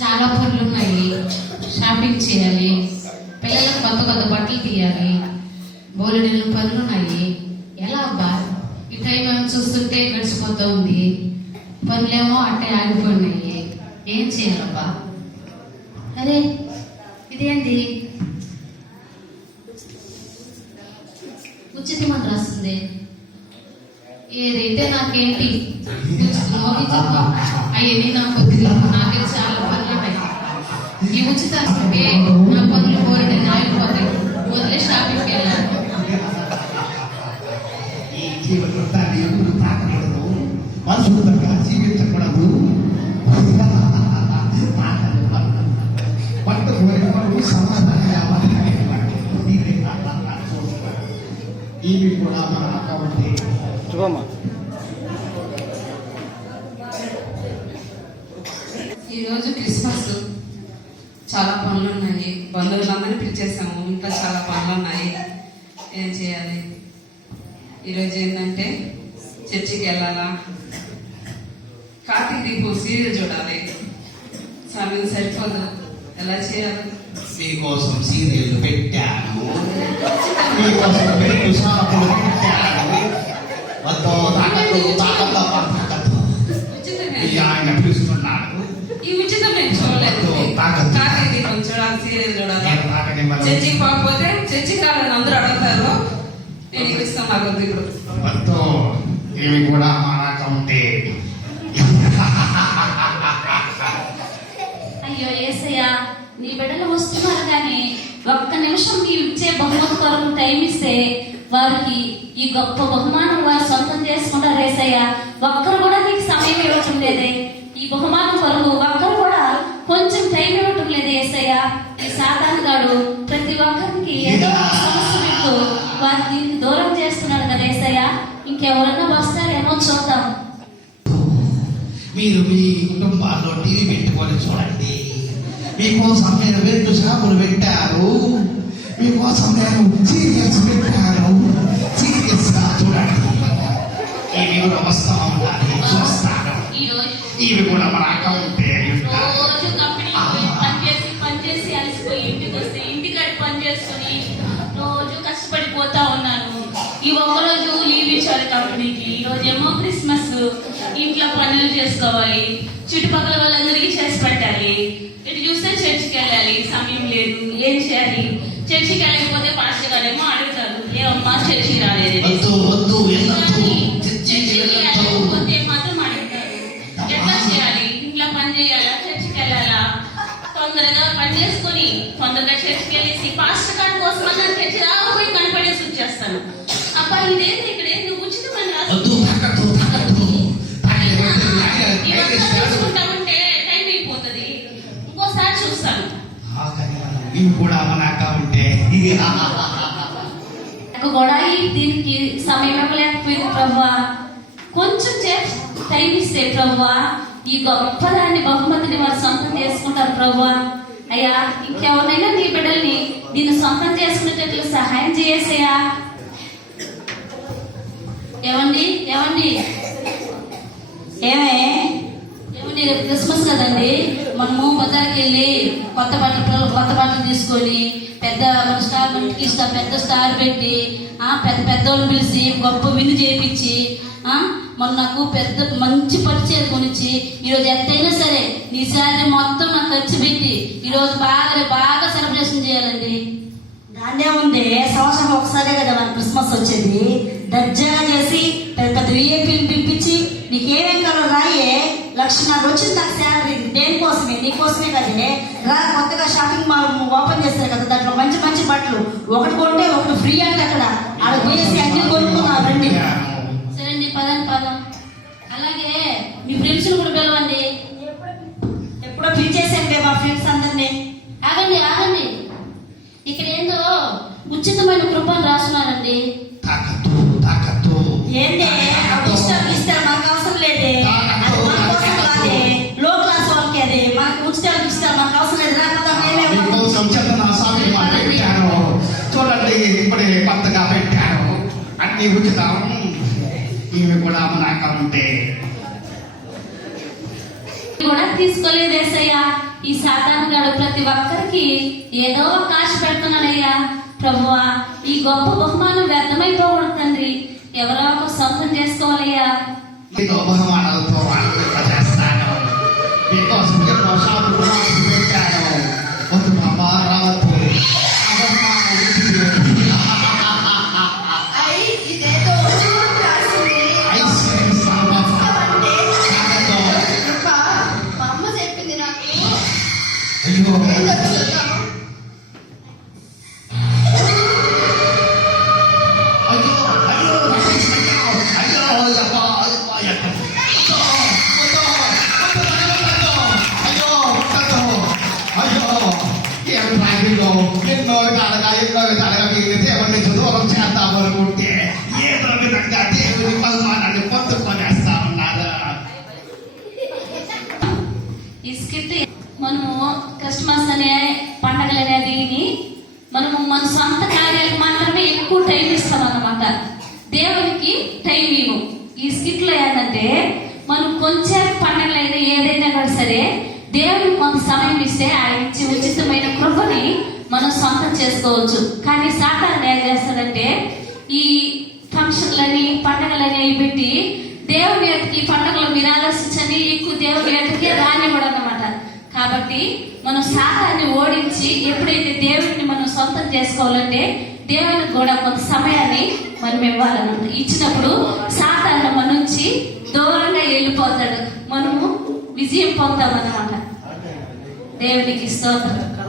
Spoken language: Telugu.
చాలా పనులు ఉన్నాయి. షాపింగ్ చేయాలి, పిల్లలకు కొత్త కొత్త బట్టలు తీయాలి, బోలెడెన్ని పనులు ఉన్నాయి. ఎలా అబ్బా ఈ టైం ఏమో చూస్తుంటే గడిచిపోతూ ఉంది. పనులేమో అట్టే ఆగిపోయినాయి. ఏం చేయాలబ్బా? అరే ఇదేంటి ఉచితమని రాస్తుంది. ఏదైతే నాకేంటి అవన్నీ నాకు నాకే చాలా పనులు ఉన్నాయి. ఈ ఉచితానికి నా పనులు కోరిన ఆగిపోతాయి. వదిలే షాపింగ్కి వెళ్ళాను. ఈ జీవనృత్తాన్ని ఎప్పుడు తాకకూడదు, మనసుగా జీవించకూడదు. పంట కోరిన సమాధానం ఇవి కూడా మన కాబట్టి ఈరోజు క్రిస్మస్, చాలా పనులు ఉన్నాయి. బంధువులందరినీ పిలిచేసాము. ఇంట్లో చాలా పనులు ఉన్నాయి. ఏం చేయాలి? ఈరోజు ఏంటంటే చర్చికి వెళ్ళాలా, కార్తీక దీపం సీరియల్ చూడాలి. సమయం సరిపోదు. ఎలా చేయాలి? మీకోసం సీరియల్ పెట్టాను, మీకోసం పెట్టు షాపులు పెట్టాను. వద్దో తాకట్టు తాకట్టు తాకట్టు ఆయన పిలుస్తున్నాడు. ఈ ఉచితం నేను చూడలేదు. కార్తీక దీపం చూడాలి, సీరియల్ చూడాలి. చర్చికి పోకపోతే చర్చికి రాలని అందరూ అడుగుతారు. నేను ఇక్కడ ఇస్తాను. మాకు ఇప్పుడు వద్దు, ఇవి కూడా మన అకౌంటే. అయ్యో యేసయ్య, నీ బిడ్డలు వస్తున్నారు కానీ ఒక్క నిమిషం నీవు ఇచ్చే బహుమతి కొరకు టైం ఇస్తే వారికి ఈ గొప్ప బహుమానం వారు సొంతం చేసుకుంటారు. యేసయ్య, ఒక్కరు కూడా నీకు సమయం ఇవ్వటం లేదే. ఈ బహుమానం కొరకు ఒక్కరు కూడా కొంచెం టైం ఇవ్వటం లేదు. యేసయ్య, ఈ సాతాను గాడు ప్రతి ఒక్కరికి ఏదో ఒక సమస్య పెట్టు వారి దీనికి దూరం చేస్తున్నాడు కదా. యేసయ్య, ఇంకెవరన్నా వస్తారేమో చూద్దాం. మీరు మీ కుటుంబాల్లో టీవీ పెట్టుకొని చూడండి. మీకోసం నేను వెంటు షాపులు పెట్టారు, మీకోసం నేను సీరియల్స్ పెట్టాను. సీరియల్స్ గా చూడండి. ఇవి కూడా వస్తా ఉండాలి, చూస్తాను. ఇవి కూడా మన అకౌంటే. రోజు కంపెనీ పనిచేసి అలసిపోయి ఇంటికి వస్తే ఇంటికాడ పని చేసుకుని రోజు కష్టపడిపోతా ఉన్నాను. ఈ ఒక్కరోజు లీవ్ ఇచ్చారు కంపెనీకి. ఈ రోజు ఏమో క్రిస్మస్, ఇంట్లో పనులు చేసుకోవాలి, చుట్టుపక్కల వాళ్ళందరికీ చేసి పెట్టాలి. ఇటు చూస్తే చర్చికి వెళ్ళాలి, సమయం లేదు. ఏం చేయాలి? చర్చికి వెళ్ళకపోతే పాస్టర్ గారేమో అడుగుతారు, ఏమమ్మా చర్చికి రాలేదు. వెళ్ళకపోతే మాత్రం అడుగుతారు. ఎట్లా చేయాలి? ఇంట్లో పని చేయాలా, చర్చికి వెళ్ళాలా? తొందరగా పని చేసుకొని తొందరగా చర్చికి వెళ్ళేసి పాస్టర్ గారి కోసం అన్న చర్చి రాకపోయి కనపడేసి వచ్చేస్తాను. అబ్బా ఇదేంటి ఇక్కడ ఏంటి ఉచితమని చూసుకుంటా ఉంటే టైం అయిపోతుంది. ఇంకోసారి చూస్తాను. ఇవి కూడా మన అకౌంటే. కూడా దీనికి సమయం ఇవ్వలేకపోయింది ప్రభువా. కొంచెం టైం ఇస్తే ప్రభువా ఈ గొప్పదాన్ని బహుమతిని వారు సొంతం చేసుకుంటారు ప్రభువా. అయ్యా, ఇంకెవరైనా నీ బిడ్డల్ని దీన్ని సొంతం చేసుకునేటట్లు సహాయం చేసేయా. ఏమండి ఏమండి ఏమండి రేపు క్రిస్మస్ కదండి. మనము బజార్కి వెళ్ళి కొత్త బట్టలు తీసుకొని పెద్ద స్టార్ ఇంటికి పెద్ద స్టార్ పెట్టి పెద్దోళ్ళు పిలిచి గొప్ప విందు చేయించి మొన్న నాకు పెద్ద మంచి పట్టు చీర కొనిచ్చి ఈరోజు ఎంతైనా సరే నీ శారీ మొత్తం నాకు ఖర్చు పెట్టి ఈరోజు బాగా సెలబ్రేషన్ చేయాలండి. దాన్నే ఉంది. సంవత్సరం ఒకసారే కదా మన క్రిస్మస్ వచ్చేది. దర్జాగా చేసి పెద్ద విఐపీని పిలిపించి నీకేమేం కావాలో రాయే, 1,00,000 వచ్చింది నాకు శాలరీ. దేనికోసమే? నీకోసమే కదే. రా, కొత్తగా షాపింగ్ మాల్ ఓపెన్ చేస్తారు కదా, దాంట్లో మంచి మంచి బట్టలు ఒకటి కొంటే ఒకటి ఫ్రీ అంటే అక్కడ ఆడ పోయేసి అన్ని కొనుక్కున్నారు. రండి. సరే అండి, పదం. అలాగే మీ ఫ్రెండ్స్ కూడా పిలవండి. ఎప్పుడో పిలిచేసాను మా ఫ్రెండ్స్ అందరినీ. ఆగండి, ఇక్కడ ఏందో ఉచితమైన కృపను రాస్తున్నారండి. ఏంటి ఇస్తారు? మనకు అవసరం లేదే. అది మన కోసం కాదే, లో క్లాస్ వాళ్ళకి. అది మనకు ఉచితాలు ఇస్తారు, మనకు అవసరం లేదు. చూడండి, ఇప్పుడే కొత్తగా పెట్టాను, అన్ని ఉచితం. ఇవి కూడా మన అకౌంటే. కూడా తీసుకోలేదు యేసయ్య. ఈ సాధారణగాడు ప్రతి ఒక్కరికి ఏదో ఒక ఆశ పెడుతున్నాడయ్యా. ప్రభువా, ఈ గొప్ప బహుమానం వ్యర్థమైపోకూడదు తండ్రి. ఎవరో ఒక సొంతం చేసుకోవాలయ్యా. నీకు బహుమానాలతో చేస్తాను. మీకోసం ఎన్నో షాపులు రాసి పెట్టాను. వద్దు బాబా, రావద్దు. ఆ బహుమానం ఇదేదో రాసింది. ఐస్క్రీమ్ సాంబార్ అంటే సాగతో. అబ్బా, మా అమ్మ చెప్పింది నాకు. అయ్యో, ఏంటో చూద్దాం. అయ్యో, అయ్యో, అయ్యో, అయ్యో, అయ్యో, ఎన్నో విధాలుగా మీరు దేవుడిని చదువులం చేద్దాం అనుకుంటే ఏదో విధంగా దేవుని బహుమానాన్ని పొందుకొనేస్తా ఉన్నారు. ఈ స్కిట్ మనము క్రిస్మస్ అనే పండగలు అనేది మనము మన సొంత కార్యాలకు మాత్రమే ఎక్కువ టైం ఇస్తాం అన్నమాట. దేవునికి టైం ఇవ్వు. ఈ స్కిట్ లో ఏంటంటే మనం కొంచెం పండగలైనా ఏదైనా కూడా సరే దేవునికి కొంత సమయం ఇస్తే ఆయన ఇచ్చే ఉచితమైన కృపని మనం సొంతం చేసుకోవచ్చు. కానీ సాతాను ఏం చేస్తాడంటే ఈ ఫంక్షన్లని పండగలని పెట్టి దేవుని యొక్కకి పండుగలు మీరు ఆలోచించని ఎక్కువ దేవుని యొక్కకి రానివ్వడం అన్నమాట. కాబట్టి మనం సాతాన్ని ఓడించి ఎప్పుడైతే దేవుడిని మనం సొంతం చేసుకోవాలంటే దేవునికి కూడా కొంత సమయాన్ని మనం ఇవ్వాలన్నమాట. ఇచ్చినప్పుడు సాతాను మన నుంచి దూరంగా వెళ్ళిపోతాడు. మనము విజయం పొందామన్నమాట. దేవునికి స్తోత్రం.